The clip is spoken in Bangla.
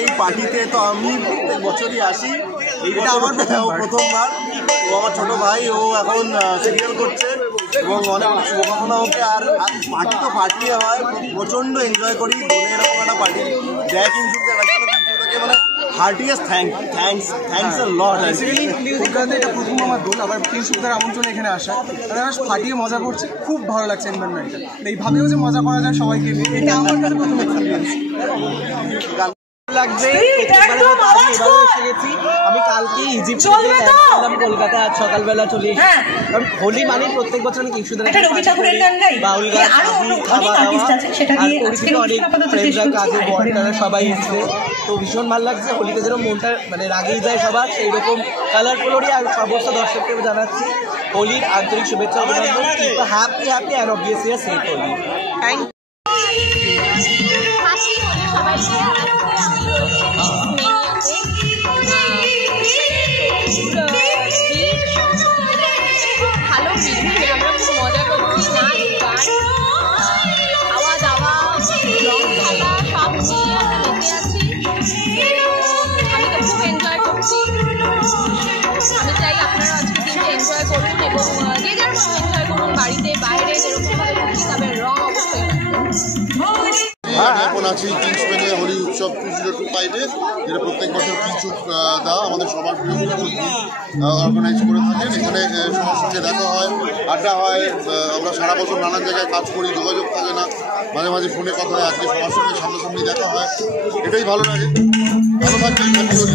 এই পার্টিতে তো আমি প্রত্যেক বছরই আসি, এটা আমার প্রথমবার। ও আমার ছোট ভাই, ও এখন সিরিয়াল করছে এবং অনেক শুভকামনা ওকে। আর পার্টি তো পার্টি হয়, প্রচণ্ড এনজয় করি। দোলে এরকম একটা পার্টি দেয় কিন্তু তাকে মানে হার্টিয়েস্ট থ্যাংকস আ লট। কলকাতাতে এটা প্রথম আমার দোল, আবার প্রিন্সিপালের আমন্ত্রণে এখানে আসা, ফাটিয়ে মজা করছে, খুব ভালো লাগছে এনভায়রনমেন্টটা। এইভাবেও যে মজা করা যায় সবাইকে নিয়ে, এটা আমার কাছে প্রথম এক্সপিরিয়েন্স লাগছে। আমি কালকে ইজিপ্ট কলকাতা আজ সকালবেলা চলে এসেছি, কারণ হোলি মানে প্রত্যেক বছর আমি কিশোরদের বাউল গান কাজে বড়রা সবাই এসছে, তো ভীষণ ভালো লাগছে। হোলিতে যেরকম মনটা মানে রাগেই যায় সবার, সেই রকম কালারফুলরই আর সমস্ত দর্শককে জানাচ্ছি হোলির আন্তরিক শুভেচ্ছা অভিনন্দন। Happy and obviously safe Holi. Thank you. ভালো মিলে আমরা খুব মজা করছি, নাচ গান খাওয়া দাওয়া রং খেলা সব নিয়ে মেতে আছি। আমি তো খুব এনজয় করছি। আমি চাই আপনারা আজকে দিনটা এনজয় করুন এবং যে যেরকম এনজয় করুন, বাড়িতে বাইরে যেরকমভাবে করছি তবে রং অবশ্যই। এখন আছি কিংসম্যানে হোলি উৎসব 2025-এ, যেটা প্রত্যেক বছর কিছু দা আমাদের সবার প্রিয় কিছু অর্গানাইজ করে থাকেন। এখানে সবার সঙ্গে দেখা হয়, আড্ডা হয়। আমরা সারা বছর নানান জায়গায় কাজ করি, যোগাযোগ থাকে না, মাঝে মাঝে ফোনে কথা হয়। আজকে সবার সঙ্গে সামনাসামনি দেখা হয়, এটাই ভালো লাগে। ভালো থাকবেন, হ্যাপি হোলি।